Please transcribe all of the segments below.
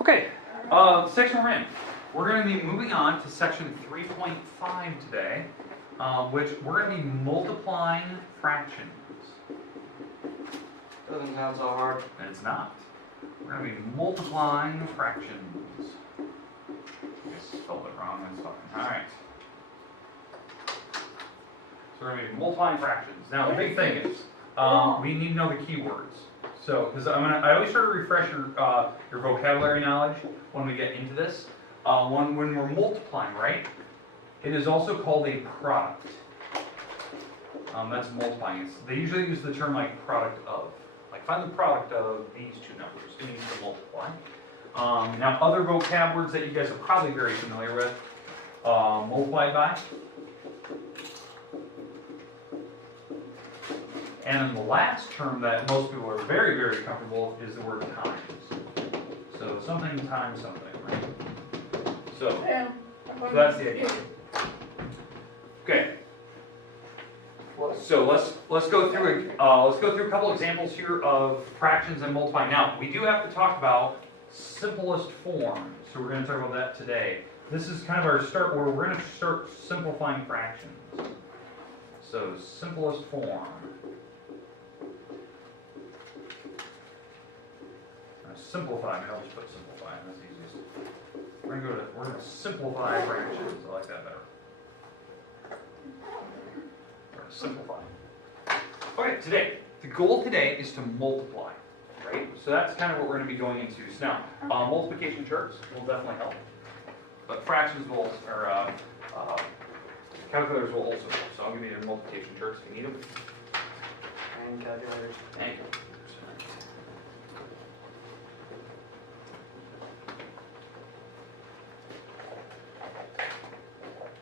Okay, section we're in. We're going to be moving on to section 3.5 today, which we're going to be multiplying fractions. Doesn't sound so hard. And it's not. We're going to be multiplying fractions. I spelled it wrong, that's fine. Alright. So we're going to be multiplying fractions. Now the big thing is, we need to know the keywords. So, because I always try to refresh your vocabulary knowledge when we get into this. When we're multiplying, right? It is also called a product. That's multiplying. They usually use the term like product of. Like find the product of these two numbers. It means to multiply. Now other vocab words that you guys are probably very familiar with. Multiplied by. And then the last term that most people are very, very comfortable with is the word times. So something times something, right? So that's the idea. Okay. So let's go through a couple examples here of fractions and multiplying. Now we do have to talk about simplest form. So we're going to talk about that today. This is kind of our start where we're going to start simplifying fractions. So simplest form. Simplify. Maybe I'll just put simplify. That's easiest. We're going to simplify fractions. I like that better. We're going to simplify. Okay, today the goal today is to multiply, right? So that's kind of what we're going to be going into. So now, multiplication charts will definitely help, but fractions will, or calculators will also help. So I'll give you the multiplication charts if you need them. And calculators. And calculators.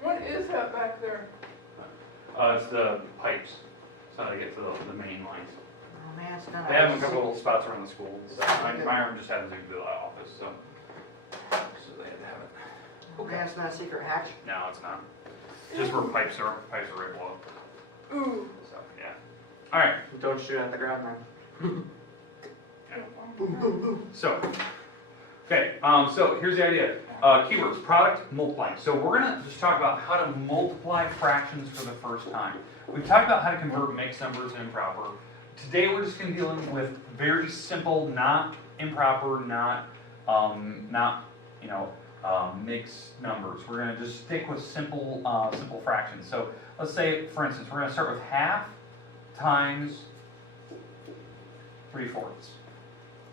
What is that back there? It's the pipes. It's how they get to the main lines. Oh man, it's kind of. They have them in a couple little spots around the school. So my room just happens to be the office, so they had to have it. Okay, it's not a secret hatch. No, it's not. It's just where pipes are. Pipes are right below. Ooh. So yeah. All right. Don't shoot at the ground, man. So, okay. So here's the idea. Keywords: product, multiplying. So we're gonna just talk about how to multiply fractions for the first time. We've talked about how to convert mixed numbers and improper. Today we're just going to be dealing with very simple, not improper, not mixed numbers. We're going to just stick with simple fractions. So let's say, for instance, we're going to start with half times 3/4.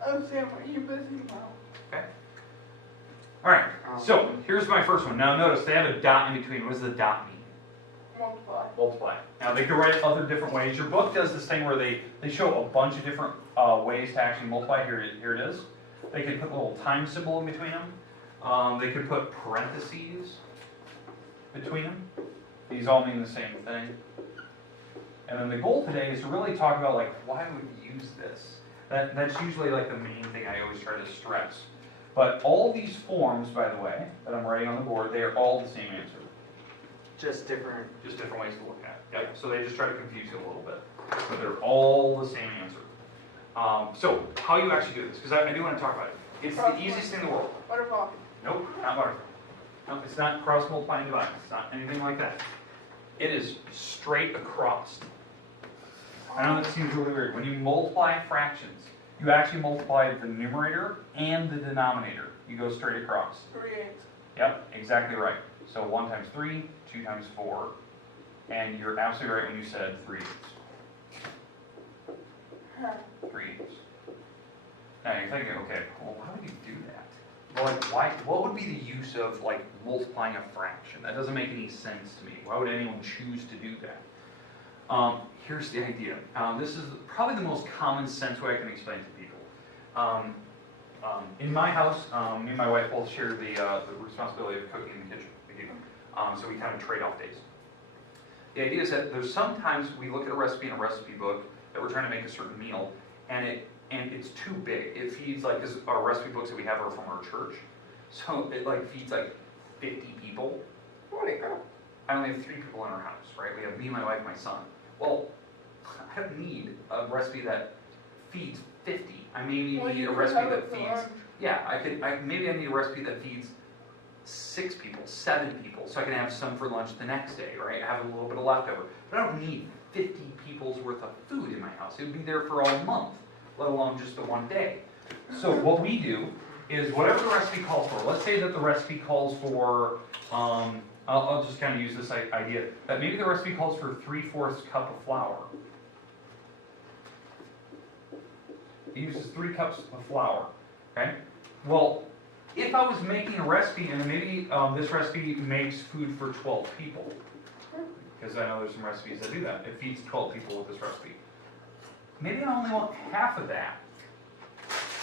Oh, Sam, are you busy now? Okay. All right. So here's my first one. Now notice they have a dot in between. What does the dot mean? Multiply. Multiply. Now they can write other different ways. Your book does this thing where they show a bunch of different ways to actually multiply. Here it is. They could put a little time symbol in between them. They could put parentheses between them. These all mean the same thing. And then the goal today is to really talk about like why would we use this. That's usually like the main thing I always try to stress. But all these forms, by the way, that I'm writing on the board, they are all the same answer. Just different. Just different ways to look at it. Yep. So they just try to confuse you a little bit. But they're all the same answer. So how you actually do this, because I do want to talk about it. It's the easiest thing in the world. Butter pocket. Nope, not butterfly. Nope, it's not cross multiplying divide. It's not anything like that. It is straight across. I know that seems really weird. When you multiply fractions, you actually multiply the numerator and the denominator. You go straight across. 3/8. Yep, exactly right. So 1 times 3, 2 times 4, and you're absolutely right when you said 3/8. 3/8. Now you're thinking, okay, well, how would you do that? Well, like, why? What would be the use of like multiplying a fraction? That doesn't make any sense to me. Why would anyone choose to do that? Here's the idea. This is probably the most common sense way I can explain to people. In my house, me and my wife both share the responsibility of cooking in the kitchen. We do. So we kind of trade off days. The idea is that there's sometimes we look at a recipe in a recipe book that we're trying to make a certain meal, and it's too big. It feeds like, because our recipe books that we have are from our church, so it like feeds like 50 people. Holy cow. I only have 3 people in our house, right? We have me, my wife, my son. Well, I don't need a recipe that feeds 50. I maybe Well, need you a could recipe have that it for feeds, lunch. yeah, maybe I need a recipe that feeds 6 people, 7 people, so I can have some for lunch the next day, right? Have a little bit of leftover. But I don't need 50 people's worth of food in my house. It would be there for all month, let alone just the one day. So what we do is whatever the recipe calls for. Let's say that the recipe calls for, I'll just kind of use this idea, that maybe the recipe calls for 3/4 cup of flour. It uses 3 cups of flour, okay? Well, if I was making a recipe, and maybe this recipe makes food for 12 people, because I know there's some recipes that do that. It feeds 12 people with this recipe. Maybe I only want half of that.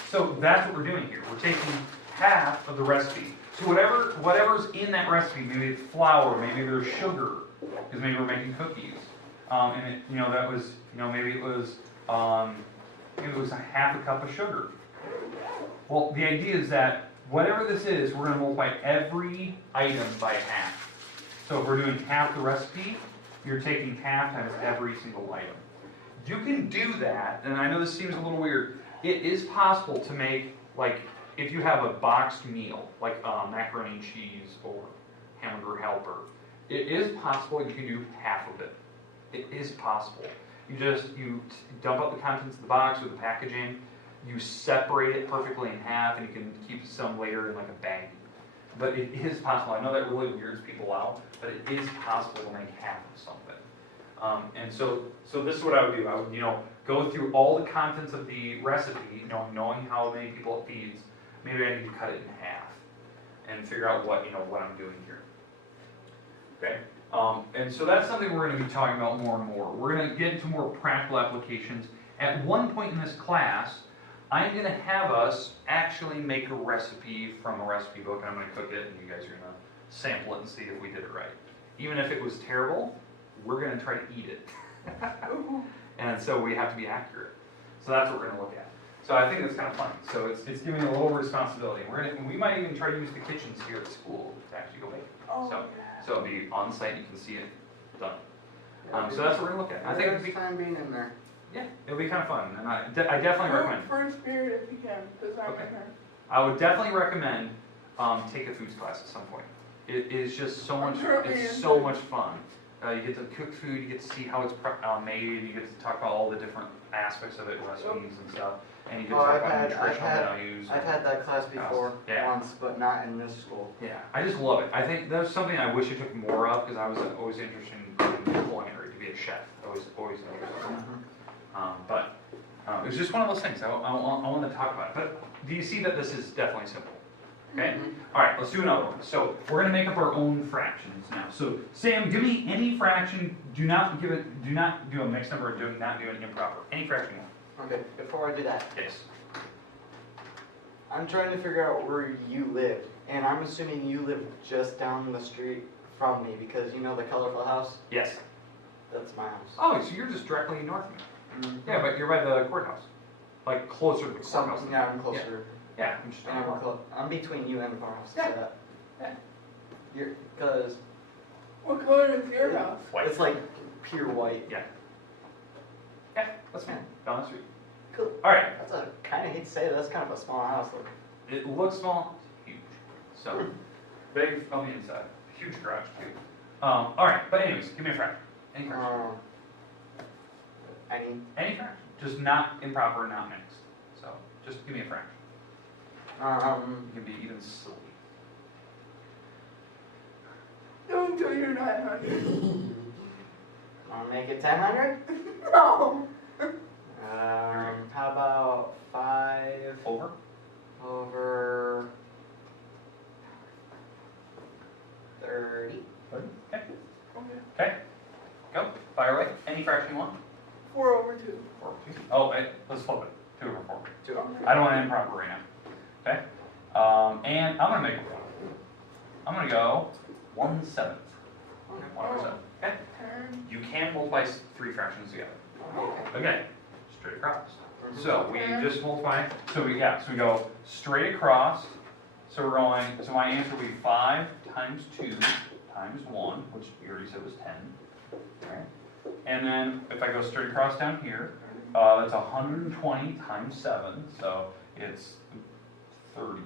So that's what we're doing here. We're taking half of the recipe. So whatever's in that recipe, maybe it's flour, maybe there's sugar, because maybe we're making cookies. And it, that was, maybe it was a half a cup of sugar. Well, the idea is that whatever this is, we're going to multiply every item by half. So if we're doing half the recipe, you're taking half times every single item. You can do that, and I know this seems a little weird. It is possible to make, like, if you have a boxed meal, like macaroni and cheese or hamburger helper, it is possible you can do half of it. It is possible. You dump out the contents of the box or the packaging, you separate it perfectly in half, and you can keep some later in like a baggie. But it is possible. I know that really weirds people out, but it is possible to make half of something. And so this is what I would do. I would, go through all the contents of the recipe, knowing how many people it feeds. Maybe I need to cut it in half and figure out what I'm doing here. Okay. And so that's something we're going to be talking about more and more. We're going to get into more practical applications. At one point in this class, I'm going to have us actually make a recipe from a recipe book, and I'm going to cook it, and you guys are going to sample it and see if we did it right. Even if it was terrible, we're going to try to eat it. And so we have to be accurate. So that's what we're going to look at. So I think that's kind of fun. So it's giving a little responsibility. We might even try to use the kitchens here at school to actually go bake. Oh, So yeah. it'll be on site. You can see it done. So that's what we're going to look at. I think it'd be, fun being in there. yeah, it'll be kind of fun. And I definitely recommend. First period if you can, because I'm Okay. in there. I would definitely recommend take a foods class at some point. It is just so much. It's so much fun. You get to cook food. You get to see how it's made. You get to talk about all the different aspects of it, recipes and stuff. And you get to talk about nutritional values. I've had that class before once, but not in this school. Yeah, I just love it. I think that's something I wish I took more of because I was always interested in culinary, to be a chef. Always interested. But it was just one of those things. I want to talk about it. But do you see that this is definitely simple? Okay? All right, let's do another one. So we're going to make up our own fractions now. So Sam, give me any fraction. Do not do a mixed number. Do not do an improper. Any fraction you want. Okay, before I do that, Yes. I'm trying to figure out where you live, and I'm assuming you live just down the street from me because you know the colorful house? Yes. That's my house. Oh, so you're just directly north of me. Yeah, but you're by the courthouse. Like closer to the courthouse. Yeah, I'm closer. Yeah, I'm just I'm between you and the courthouse. Yeah. Yeah. Because What color is your house? White. it's like pure white. Yeah, that's fine. Down the street. Cool. All right. That's a kind of hate to say it, that's kind of a small house. Though. It looks small, it's huge. So, big on the inside. Huge garage, too. All right, but anyways, give me a fraction. Any fraction. Any fraction. Just not improper, not mixed. So, just give me a fraction. It can be even silly. Don't until you're 900. Wanna make it 1000? No. How about 5 Over? over 30? 30? Okay. Okay. Okay. Go. Fire away. Any fraction you want. 4 over 2. 4 over 2. Oh, wait. Let's flip it. 2 over 4. 2 over. I don't want an improper right now. Okay? And I'm going to make it. I'm going to go 1/7. 1%. Okay? 10. You can multiply 3 fractions together. Okay. Again, straight across. So we just multiply. So we go straight across. So we're going. So my answer would be 5 times 2 times 1, which we already said was 10. Right? And then if I go straight across down here, that's 120 times 7, so it's 30.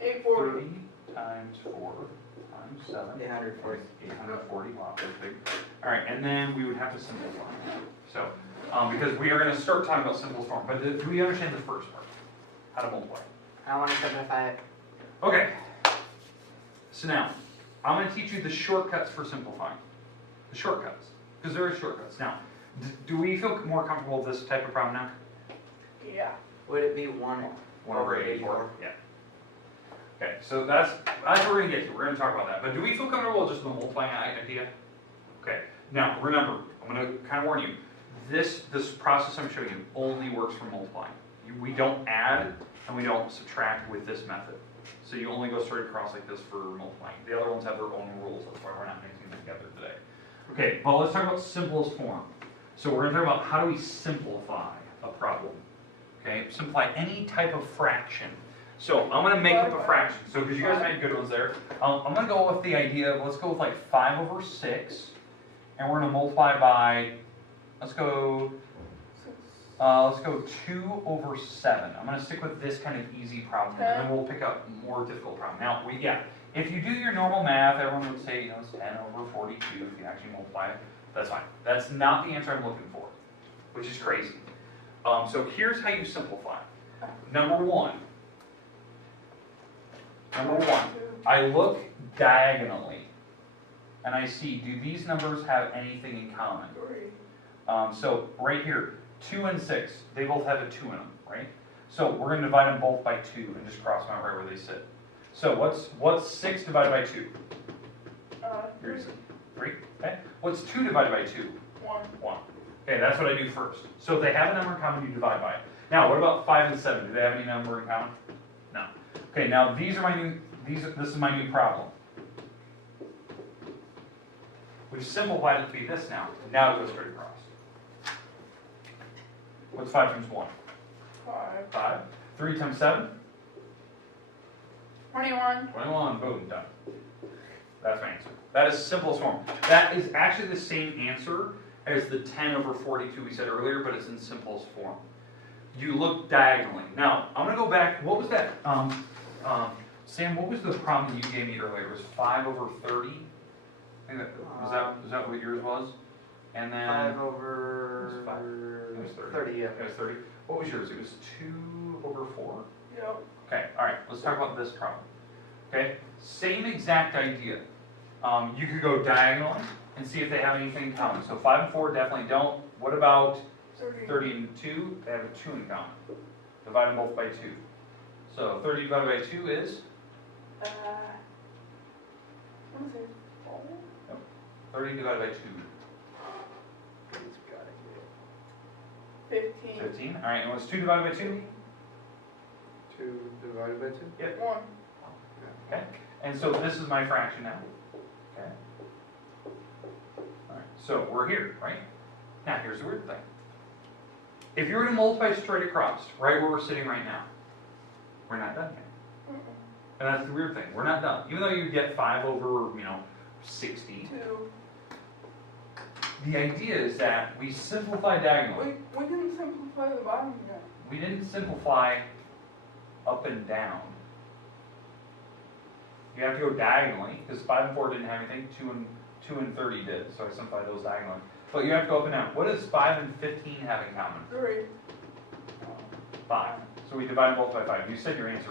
840. 30 times 4 times 7. 840. 840, wow, that's big. All right, and then we would have to simplify. So, because we are going to start talking about simplest form, but do we understand the first part? How to multiply. I want to simplify it. Okay, so now, I'm going to teach you the shortcuts for simplifying. The shortcuts, because there are shortcuts. Now, do we feel more comfortable with this type of problem now? Yeah. Would it be 1 over 84? Yeah. Okay, so that's what we're going to get to. We're going to talk about that. But do we feel comfortable with just the multiplying idea? Okay, now remember, I'm going to kind of warn you, this process I'm showing you only works for multiplying. We don't add and we don't subtract with this method. So you only go straight across like this for multiplying. The other ones have their own rules, that's why we're not mixing them together today. Okay, well let's talk about simplest form. So we're going to talk about how do we simplify a problem. Okay, simplify any type of fraction. So I'm going to make up a fraction. So because you guys made good ones there, I'm going to go with the idea of, let's go with like 5 over 6, and we're going to multiply by, let's go 2 over 7. I'm going to stick with this kind of easy problem, and then we'll pick up more difficult problem. Now, if you do your normal math, everyone would say, it's 10 over 42 if you actually multiply it. That's fine. That's not the answer I'm looking for, which is crazy. So here's how you simplify. Number one, I look diagonally, and I see, do these numbers have anything in common? 3. So right here, 2 and 6, they both have a 2 in them, right? So we're going to divide them both by 2 and just cross them out right where they sit. So what's 6 divided by 2? 3. 3, okay. What's 2 divided by 2? 1. 1. Okay, that's what I do first. So if they have a number in common, you divide by it. Now, what about 5 and 7? Do they have any number in common? No. Okay, now this is my new problem. We've simplified it to be this now. Now it goes straight across. What's 5 times 1? 5. 5. 3 times 7? 21. 21. Boom, done. That's my answer. That is simplest form. That is actually the same answer as the 10 over 42 we said earlier, but it's in simplest form. You look diagonally. Now, I'm going to go back. What was that? Sam, what was the problem you gave me earlier? It was 5 over 30? I think is that what yours was? And then 5 over it was 30. 30, yeah. It was 30. What was yours? It was 2 over 4? Yep. Okay, all right, let's talk about this problem. Okay, same exact idea. You could go diagonally and see if they have anything in common. So 5 and 4 definitely don't. What about 30 and 2? They have a 2 in common. Divide them both by 2. So 30 divided by 2 is? What is it? 30 divided by 2. 15. 15. All right, and what's 2 divided by 2? 2 divided by 2? Yep. 1. Okay, and so this is my fraction now. Okay. All right, so we're here, right? Now here's the weird thing. If you were to multiply straight across, right where we're sitting right now, we're not done yet. And that's the weird thing. We're not done. Even though you get 5 over, 60. 2. The idea is that we simplify diagonally. We didn't simplify the bottom yet. We didn't simplify up and down. You have to go diagonally, because 5 and 4 didn't have anything, 2 and 30 did, so I simplified those diagonally. But you have to go up and down. What does 5 and 15 have in common? 3. 5. So we divide them both by 5. You said your answer.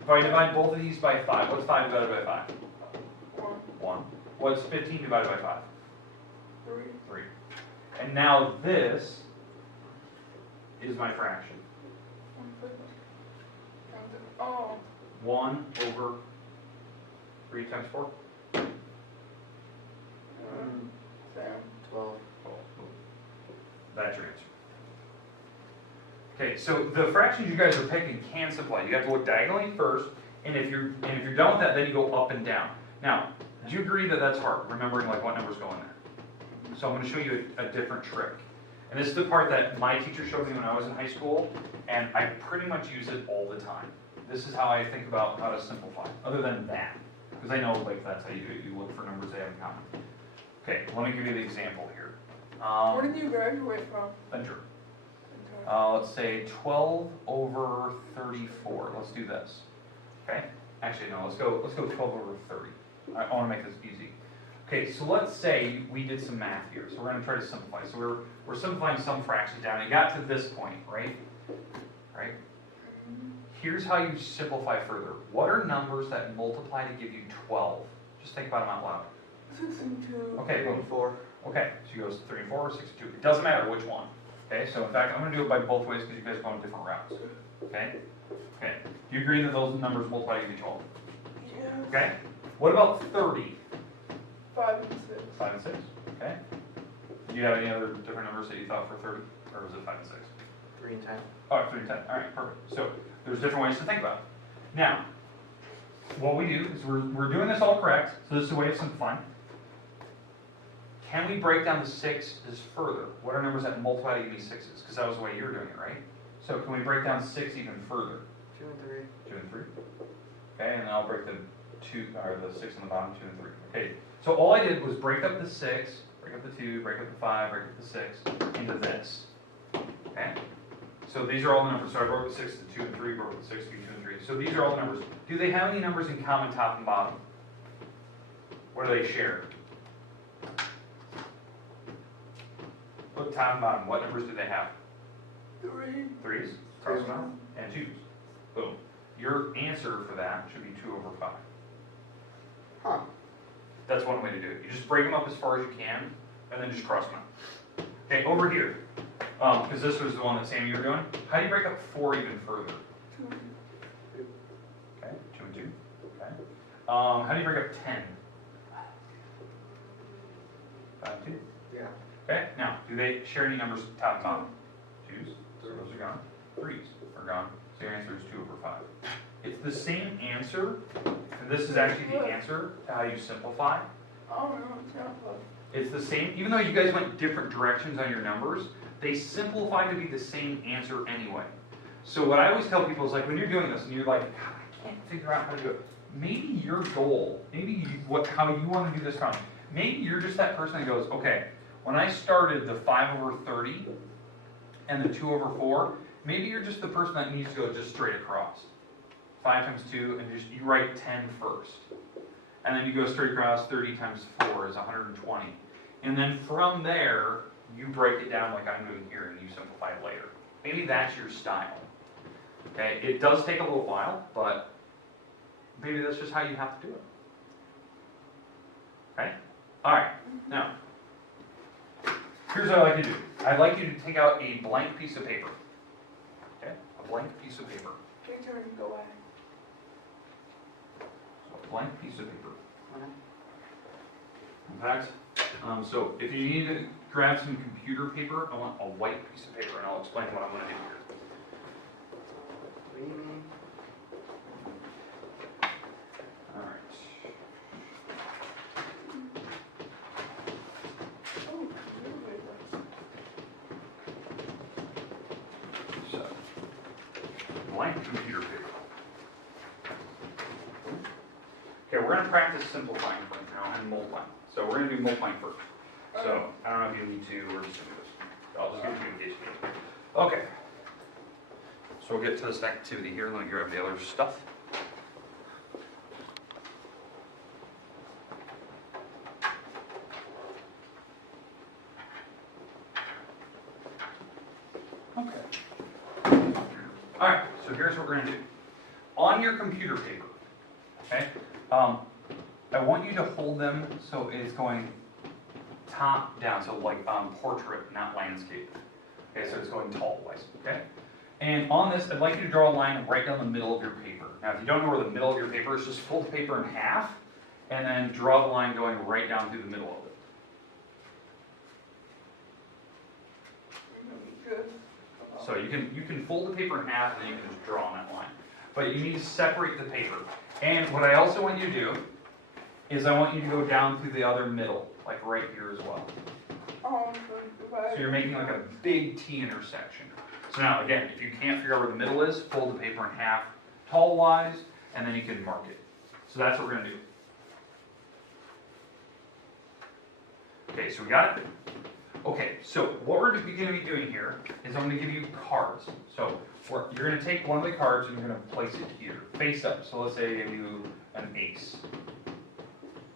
If I divide both of these by 5, what's 5 divided by 5? 1. 1. What's 15 divided by 5? 3. 3. And now this is my fraction. Oh. 1 over 3 times 4? 12. That's your answer. Okay, so the fractions you guys are picking can simplify. You have to look diagonally first, and if you're done with that, then you go up and down. Now, do you agree that that's hard, remembering like what numbers go in there? So I'm going to show you a different trick. And this is the part that my teacher showed me when I was in high school, and I pretty much use it all the time. This is how I think about how to simplify, other than that. Because I know like that's how you do it. You look for numbers they have in common. Okay, let me give you the example here. Where did you graduate from? Venture. let's say 12 over 34. Let's do this. Okay? Actually, no, let's go 12 over 30. I want to make this easy. Okay, so let's say we did some math here. So we're going to try to simplify. So we're simplifying some fractions down. It got to this point, right? Right? Here's how you simplify further. What are numbers that multiply to give you 12? Just think about them out loud. 62. Okay, 3 and 4. okay, so you go 3 and 4 or 6 and 2. It doesn't matter which one. Okay, so in fact, I'm going to do it by both ways because you guys are going different routes. Okay? Okay. Do you agree that those numbers multiply to give you 12? Yes. Okay? What about 30? 5 and 6. 5 and 6. Okay? Do you have any other different numbers that you thought for 30? Or was it 5 and 6? 3 and 10. Oh, 3 and 10. All right, perfect. So there's different ways to think about it. Now, what we do is we're doing this all correct, so this is a way of simplifying. Can we break down the 6s further? What are numbers that multiply to give me 6s? Because that was the way you were doing it, right? So can we break down 6 even further? 2 and 3. 2 and 3. Okay, and then I'll break the 6 on the bottom, 2 and 3. Okay, so all I did was break up the 6, break up the 2, break up the 5, break up the 6 into this. Okay? So these are all the numbers. So I broke the 6 to 2 and 3, broke the 6 to 2 and 3. So these are all the numbers. Do they have any numbers in common top and bottom? What do they share? Look, top and bottom. What numbers do they have? 3. 3s, cross them out, and 2s. Boom. Your answer for that should be 2 over 5. Huh. That's one way to do it. You just break them up as far as you can, and then just cross them out. Okay, over here, because this was the one that Sammy you were doing. How do you break up 4 even further? 2. Okay, 2 and 2. Okay. How do you break up 10? 5 and 2. Yeah. Okay, now, do they share any numbers top and bottom? 2s, so those are gone. 3s are gone, so your answer is 2 over 5. It's the same answer, and this is actually the answer to how you simplify. I don't know, it's not close. It's the same, even though you guys went different directions on your numbers, they simplify to be the same answer anyway. So what I always tell people is like, when you're doing this and you're like, God, I can't figure out how to do it. Maybe your goal, how you want to do this problem, maybe you're just that person that goes, okay, when I started the 5 over 30 and the 2 over 4, maybe you're just the person that needs to go just straight across. 5 times 2, and just you write 10 first. And then you go straight across, 30 times 4 is 120. And then from there, you break it down like I'm doing here, and you simplify it later. Maybe that's your style. Okay, it does take a little while, but maybe that's just how you have to do it. Okay? Alright, now, here's what I like to do. I'd like you to take out a blank piece of paper. Okay? A blank piece of paper. Take turn, go away. So a blank piece of paper. In fact, so if you need to grab some computer paper, I want a white piece of paper, and I'll explain what I'm going to do here. What do you mean? All right. Oh, really? So, blank computer paper. Okay, we're going to practice simplifying right now and multiplying. So we're going to do multiplying first. So I don't know if you need to or just do this. I'll just give you in case you need. Okay. So we'll get to this activity here. Let me grab the other stuff. Okay. All right. So here's what we're going to do. On your computer paper, okay, I want you to hold them so it's going top down, so like portrait, not landscape. Okay, so it's going tall-wise, okay? And on this, I'd like you to draw a line right down the middle of your paper. Now, if you don't know where the middle of your paper is, just fold the paper in half, and then draw the line going right down through the middle of it. So you can fold the paper in half, and then you can just draw on that line. But you need to separate the paper. And what I also want you to do is I want you to go down through the other middle, like right here as well. So you're making like a big T intersection. So now again, if you can't figure out where the middle is, fold the paper in half tall-wise, and then you can mark it. So that's what we're going to do. Okay, so we got it. Okay, so what we're going to be doing here is I'm going to give you cards. So you're going to take one of the cards and you're going to place it here, face up. So let's say I give you an ace.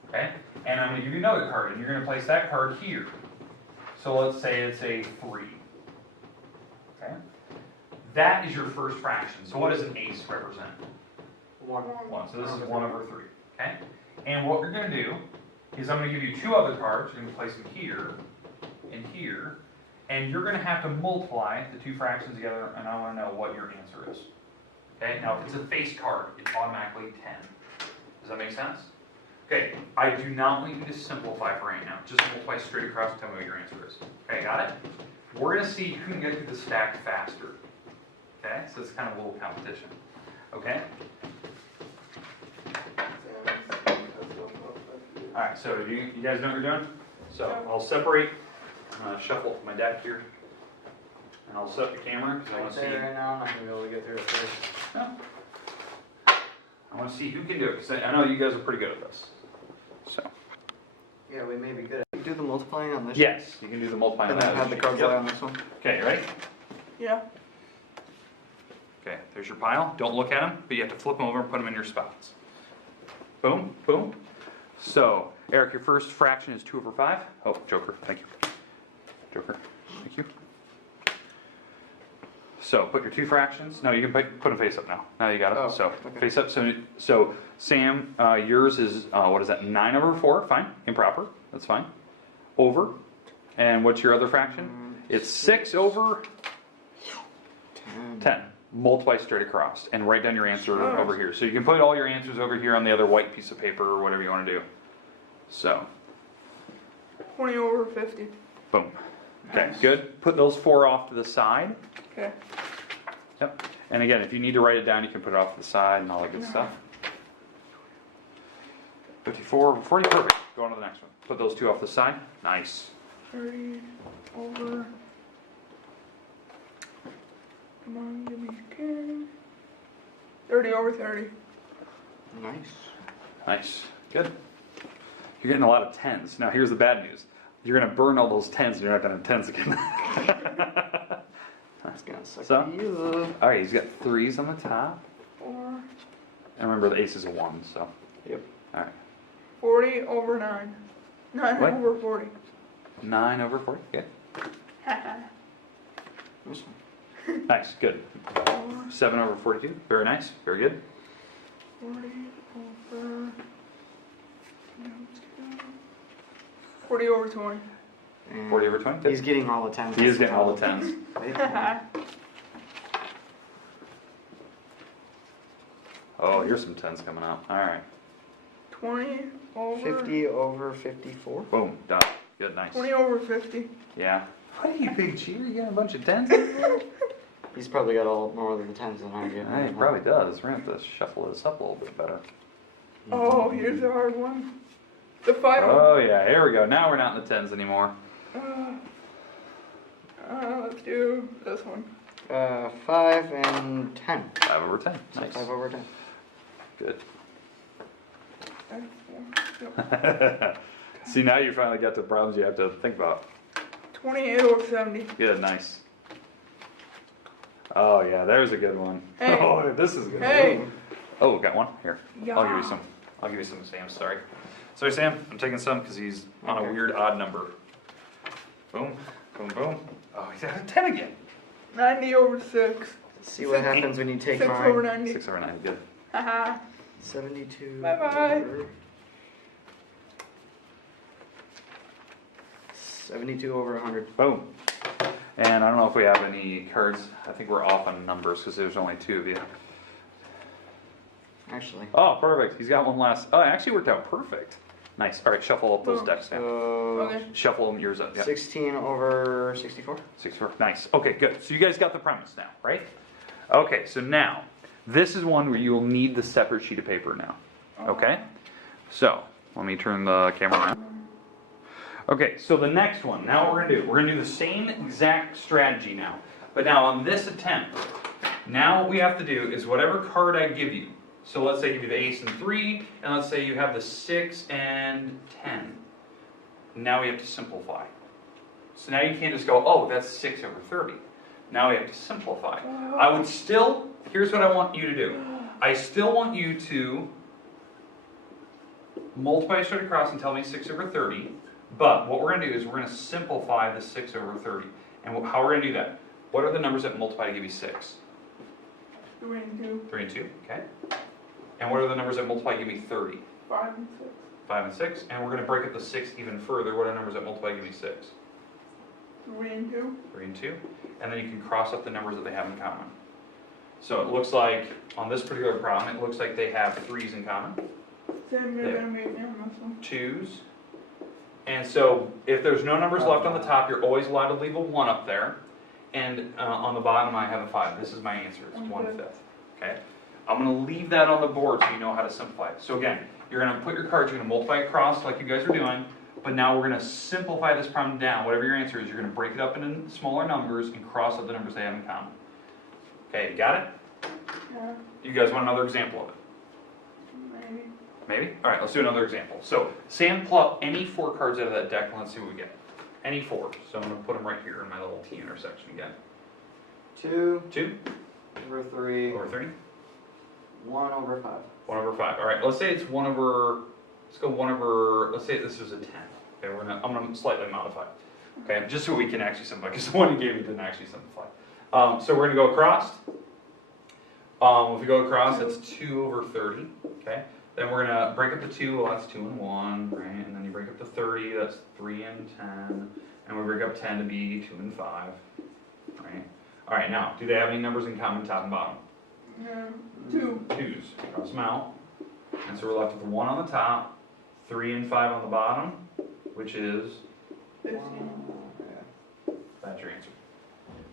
Okay? And I'm going to give you another card and you're going to place that card here. So let's say it's a 3. Okay? That is your first fraction. So what does an ace represent? 1. 1. So this is 1 over 3. Okay? And what we're going to do is I'm going to give you 2 other cards. You're going to place them here and here. And you're going to have to multiply the 2 fractions together, and I want to know what your answer is. Okay? Now, if it's a face card, it's automatically 10. Does that make sense? Okay, I do not want you to simplify for right now. Just multiply straight across and tell me what your answer is. Okay, got it? We're going to see who can get through the stack faster. Okay, so it's kind of a little competition. Okay? Alright, so you guys know what you're doing? So I'll separate, I'm going to shuffle my deck here. And I'll set the camera because I want to see. Right now, I'm not going to be able to get through it first. No. I want to see who can do it because I know you guys are pretty good at this. So. Yeah, we may be good at it. Do the multiplying on this? Yes, you can do the multiplying And on then that. have the cards lie on this one? Okay, you ready? Yeah. Okay, there's your pile. Don't look at them, but you have to flip them over and put them in your spots. Boom, boom. So, Eric, your first fraction is 2 over 5. Oh, Joker, thank you. Joker, thank you. So, put your 2 fractions. No, you can put them face up now. Now you got it. Oh, so, okay. face up. So Sam, yours is, what is that, 9 over 4? Fine. Improper. That's fine. Over. And what's your other fraction? It's 6 over 10. Multiply straight across and write down your answer over here. So you can put all your answers over here on the other white piece of paper or whatever you want to do. So. 20 over 50. Boom. Okay, good. Put those 4 off to the side. Okay. Yep. And again, if you need to write it down, you can put it off to the side and all that good stuff. 54 over 40, perfect. Go on to the next one. Put those 2 off the side. Nice. 30 over. Come on, give me a king. 30 over 30. Nice. Nice. Good. You're getting a lot of 10s. Now here's the bad news. You're going to burn all those 10s and you're not going to have 10s again. That's going to suck So? for you. Alright, he's got 3s on the top. 4. And remember the ace is a 1, so. Yep. Alright. 40 over 9. 9 What? over 40. 9 over 40. Good. This one. Nice. Good. 7 over 42. Very nice. Very good. 40 over. 40 over 20. And 40 over 20. He's getting all the 10s. He is getting all the 10s. Oh, here's some 10s coming out. Alright. 20 over. 50 over 54. Boom. Done. Good. Nice. 20 over 50. Yeah. What are you, big cheater? You got a bunch of 10s? He's probably got all more than the 10s than I do. Yeah, he probably does. We're going to have to shuffle this up a little bit better. Oh, here's a hard one. The final. Oh, yeah. Here we go. Now we're not in the 10s anymore. Let's do this one. 5 and 10. 5 over 10. So Nice. 5 over 10. Good. And 4. Yep. See, now you finally got the problems you have to think about. 28 over 70. Good. Nice. Oh, yeah. There's a good one. Hey. Oh, this is good. Hey. Oh, got one? Here. Yeah. I'll give you some. I'll give you some, Sam. Sorry. Sorry, Sam. I'm taking some because he's on a Okay. weird odd number. Boom. Boom, boom. Oh, he's at a 10 again. 90 over 6. See what happens when you take 6 over mine. 90. 6 over 9. Good. Haha. 72. Bye-bye. over- 72 over 100. Boom. And I don't know if we have any cards. I think we're off on numbers because there's only 2 of you. Actually. Oh, perfect. He's got one last. Oh, it actually worked out perfect. Nice. All right, shuffle up those Boom. decks, Sam. So Okay. Shuffle them yours up. Yep. 16 over 64. 64. Nice. Okay, good. So you guys got the premise now, right? Okay, so now, this is one where you will need the separate sheet of paper now. Okay? So, let me turn the camera around. Okay, so the next one, now what we're going to do, we're going to do the same exact strategy now. But now on this attempt, now what we have to do is whatever card I give you, so let's say you give you the ace and 3, and let's say you have the 6 and 10. Now we have to simplify. So now you can't just go, oh, that's 6 over 30. Now we have to simplify. I would still, here's what I want you to do. I still want you to multiply straight across and tell me 6 over 30. But what we're going to do is we're going to simplify the 6 over 30. And how we're going to do that? What are the numbers that multiply to give you 6? 3 and 2. 3 and 2, okay. And what are the numbers that multiply to give me 30? 5 and 6. 5 and 6. And we're going to break up the 6 even further. What are numbers that multiply to give me 6? 3 and 2. 3 and 2. And then you can cross up the numbers that they have in common. So it looks like, on this particular problem, it looks like they have 3's in common. Same Yeah. you're gonna make me on this one. 2's. And so if there's no numbers left on the top, you're always allowed to leave a 1 up there. And on the bottom I have a 5. This is my answer. It's Okay. 1/5. Okay? I'm going to leave that on the board so you know how to simplify it. So again, you're going to put your cards, you're going to multiply across like you guys are doing. But now we're going to simplify this problem down. Whatever your answer is, you're going to break it up into smaller numbers and cross up the numbers they have in common. Okay, you got it? Yeah, You guys want another example of it? maybe. Maybe? Alright, let's do another example. So, Sam, pull up any 4 cards out of that deck and let's see what we get. Any 4. So I'm going to put them right here in my little T intersection again. 2 2 over 3. over 3. 1 over 5. 1 over 5. Alright, let's say it's 1 over, let's go 1 over, let's say this was a 10. Okay, I'm going to slightly modify it. Okay, just so we can actually simplify, because the one you gave me didn't actually simplify. So we're going to go across. If we go across, that's 2 over 30. Okay, then we're going to break up the 2, well that's 2 and 1, right? And then you break up the 30, that's 3 and 10. And we break up 10 to be 2 and 5, right? Alright, now, do they have any numbers in common top and bottom? Yeah, 2. 2's, cross them out. And so we're left with 1 on the top, 3 and 5 on the bottom, which is, 15. that's your answer.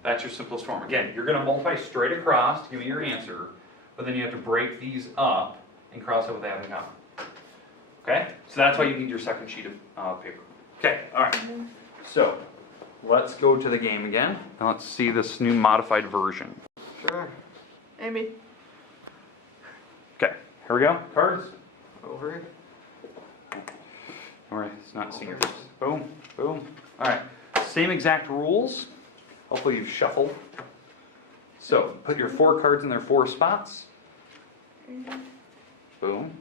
That's your simplest form. Again, you're going to multiply straight across to give me your answer, but then you have to break these up and cross out what they have in common. Okay? So that's why you need your second sheet of paper. Okay, alright. So, let's go to the game again, and let's see this new modified version. Sure. Amy. Okay, here we go. Cards. Over. Alright, it's not seeing your face. Boom, boom. Alright, same exact rules. Hopefully you've shuffled. So, put your 4 cards in their 4 spots. Boom.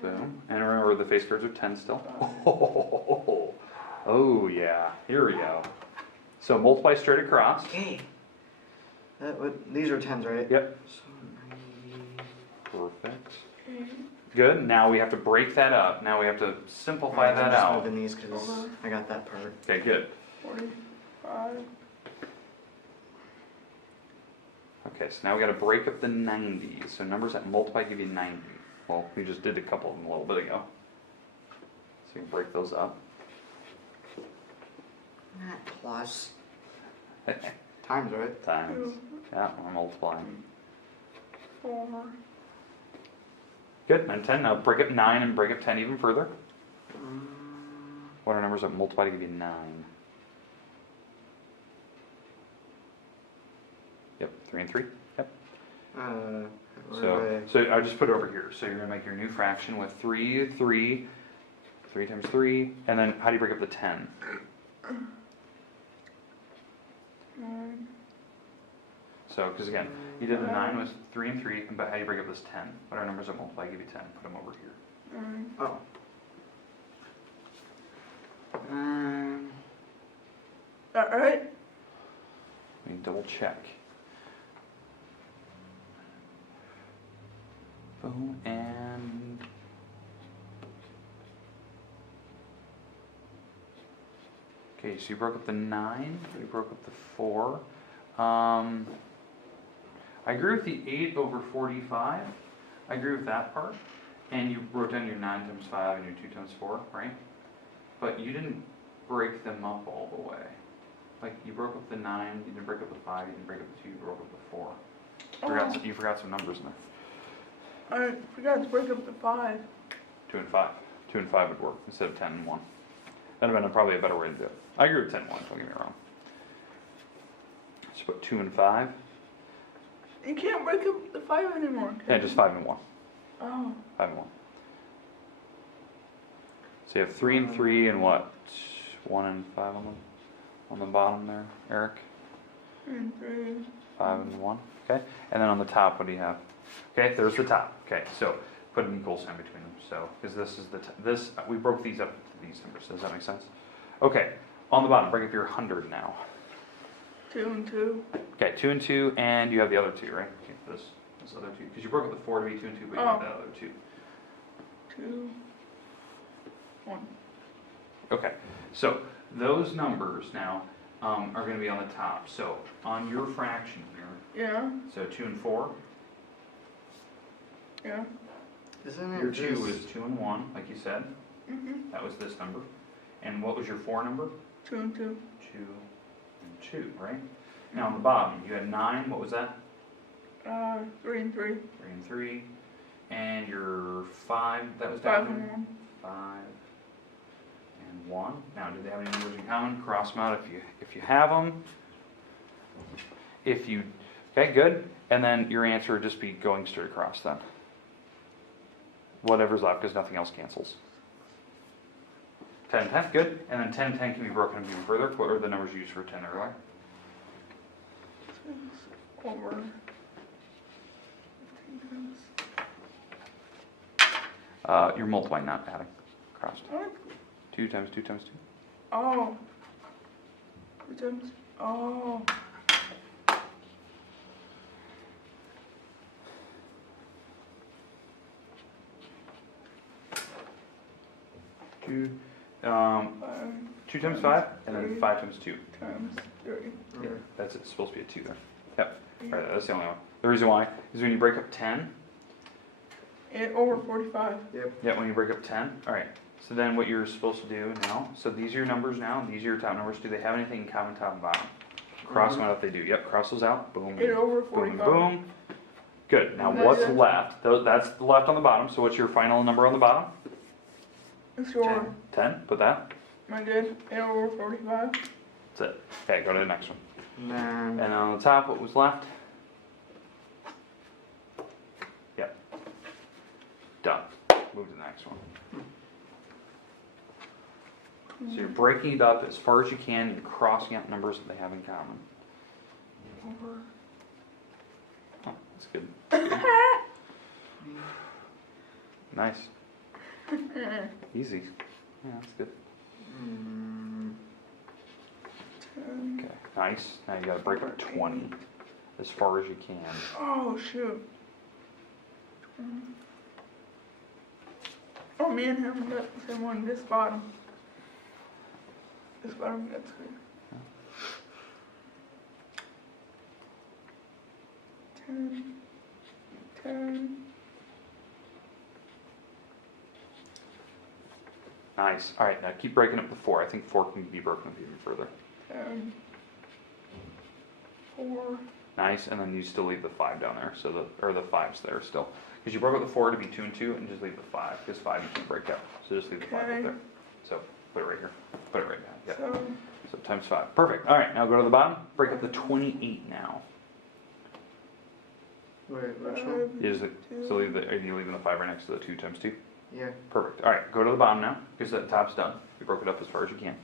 Boom. And remember the face cards are 10 still. Oh yeah, here we go. So multiply straight across. Okay. These are 10s, right? Yep. So, Perfect. Good. Now we have to break that up. Now we have to simplify that out. I'm just moving these because I got that part. Okay, good. 45. Okay, so now we got to break up the 90s. So numbers that multiply give you 90. Well, we just did a couple of them a little bit ago. So you can break those up. Not plus. Times, right? Times. Yeah, we're multiplying. 4. Good. And 10. Now break up 9 and break up 10 even further. What are numbers that multiply to give you 9? Yep, 3 and 3. Yep. So I just put it over here. So you're going to make your new fraction with 3 times 3, and then how do you break up the 10? 9. So, because again, you did the 9 was 3 and 3, but how do you break up this 10? What are numbers that multiply give you 10? Put them over here. 9. Oh. Alright. Let me double check. Boom, and okay, so you broke up the 9, you broke up the 4. I agree with the 8 over 45. I agree with that part. And you wrote down your 9 times 5 and your 2 times 4, right? But you didn't break them up all the way. Like, you broke up the 9, you didn't break up the 5, you didn't break up the 2, you broke up the 4. You forgot some numbers in there. I forgot to break up the 5. 2 and 5. 2 and 5 would work instead of 10 and 1. That'd have been probably a better way to do it. I agree with 10 and 1, don't get me wrong. So put 2 and 5. You can't break up the 5 anymore. Yeah, just 5 and 1. Oh. 5 and 1. So you have 3 and 3 and what? 1 and 5 on the bottom there, Eric. 3 and 3. 5 and 1. Okay. And then on the top, what do you have? Okay, there's the top. Okay, so put an equal sign between them. So, because this is this, we broke these up into these numbers. Does that make sense? Okay, on the bottom, break up your 100 now. 2 and 2. Okay, 2 and 2, and you have the other 2, right? Okay, this other 2. Because you broke up the 4 to be 2 and 2, but you have the other 2. 2, 1. Okay, so those numbers now are going to be on the top. So on your fraction here, Yeah. so 2 and 4, Yeah. Isn't it your 2 just- is 2 and 1, like you said. Mhm. That was this number. And what was your 4 number? 2 and 2. 2 and 2, right? Now on the bottom, you had 9, what was that? 3 and 3. 3 and 3. And your 5, that was 5 down and there? 1. 5 and 1. Now, do they have any numbers in common? Cross them out if you have them. Okay, good. And then your answer would just be going straight across then. Whatever's left, because nothing else cancels. 10 and 10, good. And then 10 and 10 can be broken up even further. What were the numbers you used for 10 earlier? 6 over 15 times. You're multiplying, not adding. Crossed. What? 2 times 2 times 2. Oh. 2 times. Oh. Two, 5 2 times 5, and then 5 times 2. times 3. Yeah, that's it. It's supposed to be a 2 there. Yep. All right, that's the only one. The reason why is when you break up 10. 8 over 45. Yeah, when you break up 10. All right. So then what you're supposed to do now, so these are your numbers now, and these are your top numbers. Do they have anything in common top and bottom? Cross them out if they do. Yep, cross those out. Boom. 8 over Boom 45. and boom. Good. Now And what's then- left? That's the left on the bottom. So what's your final number on the bottom? Sure. 10. Put that. Am I good? 8 over 45. That's it. Okay, go to the next one. Man. And on the top, what was left? Yep. Done. Move to the next one. So you're breaking it up as far as you can and crossing out numbers that they have in common. Over. Oh, that's good. That's good. Nice. Easy. Yeah, that's good. 10. Okay, nice. Now you gotta break up 20 as far as you can. Oh, shoot. Oh, me and him got the same one. This bottom. This bottom gets good. 10. 10. Nice. All right, now keep breaking up the 4. I think 4 can be broken up even further. 10. 4. Nice, and then you still leave the 5 down there, so the 5's there still. Because you broke up the 4 to be 2 and 2, and just leave the 5, because 5 you can't break up. So just leave the 5 up Okay. there. So put it right here. Put it right down. Yeah. So, So times 5. Perfect. All right, now go to the bottom. Break up the 28 now. Wait, which 5. one? You just so are you leaving the 5 right next to the 2 times 2? Yeah. Perfect. All right, go to the bottom now, because the top's done. You broke it up as far as you can.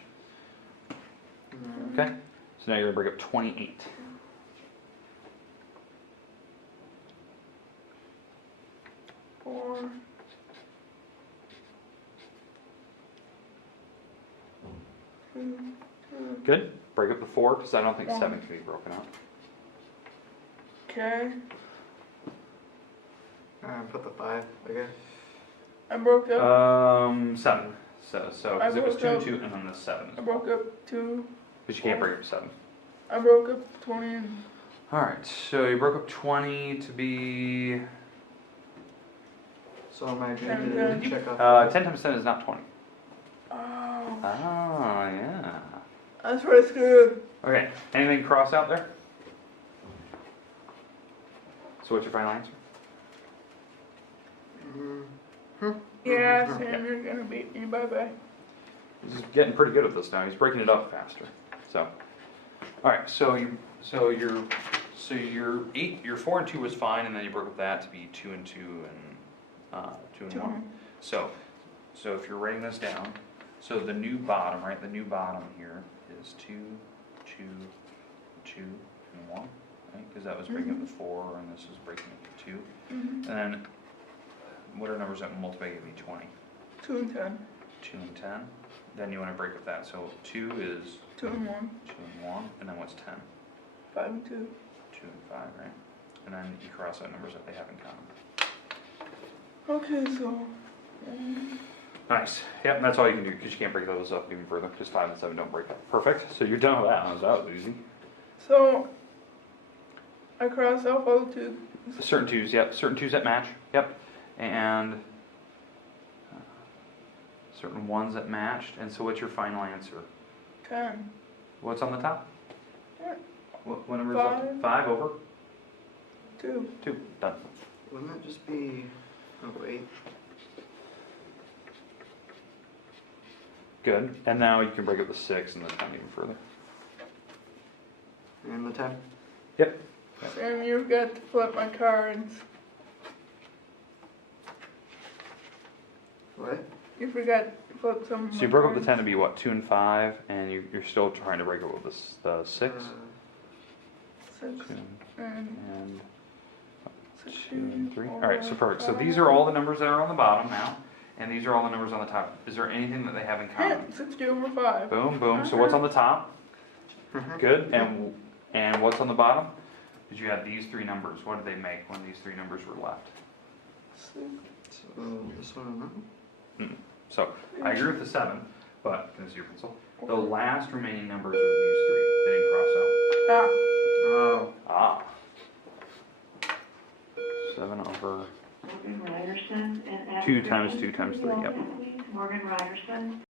Okay. So now you're gonna break up 28. Four. 2. 2. Good. Break up the 4, because I don't think 1. 7 can be broken up. Okay. Put the 5, I guess. I broke up. 7. So because it was 2 and 2, and then the 7 I as well. broke up 2. Because you can't break up 7. I broke up 20 and Alright, so you broke up 20 to be... So am I good And to check off? 10 times 10 is not 20. oh, Oh, yeah. that's what I screwed. Okay, anything cross out there? So what's your final answer? Yeah, Sam, you're gonna beat me. Bye bye. He's getting pretty good at this now. He's breaking it up faster. So, all right. So your 4 and 2 was fine, and then you broke up that to be 2 and 2 and 2 and 1. So if you're writing this down, So the new bottom, right, the new bottom here is 2, 2, 2, and 1, right? Because that was breaking up to 4, and this is breaking up to 2. And then, what are numbers that multiply to give you 20? 2 and 10. 2 and 10. Then you want to break up that. So 2 is 2 and 1. 2 and 1, and then what's 10? 5 and 2. 2 and 5, right? And then you cross out numbers that they have in common. Okay, so. Nice. Yep, and that's all you can do because you can't break those up even further. Just 5 and 7 don't break up. Perfect. So you're done with that. That was easy. So, I cross off all the 2s. Certain 2s, yep. Certain 2s that match. Yep. And certain 1s that matched. And so what's your final answer? 10. What's on the top? Yeah. What number is left? 5. 5 over? 2. 2. Done. Wouldn't that just be? Oh wait. Good. And now you can break up the 6 and the 10 even further. And the 10. Yep. And you got to flip my cards. What? You forgot to flip some of So my you broke up the cards. 10 to be what? 2 and 5, and you're still trying to break up with the 6? 6 2 and and 6, 2 and 3. 4, Alright, so perfect. So 5. these are all the numbers that are on the bottom now, and these are all the numbers on the top. Is there anything that they have in Yeah, common? 60 over 5. Boom, boom. So what's on the top? Good. And what's on the bottom? Did you have these 3 numbers? What did they make when these 3 numbers were left? So this one and that. So I agree with the 7, but can I see your pencil? The last remaining numbers are these 3. They didn't cross out. Oh. Ah. 7 over Morgan Ryerson and 2 times 2 times 3. Yep. Morgan Ryerson.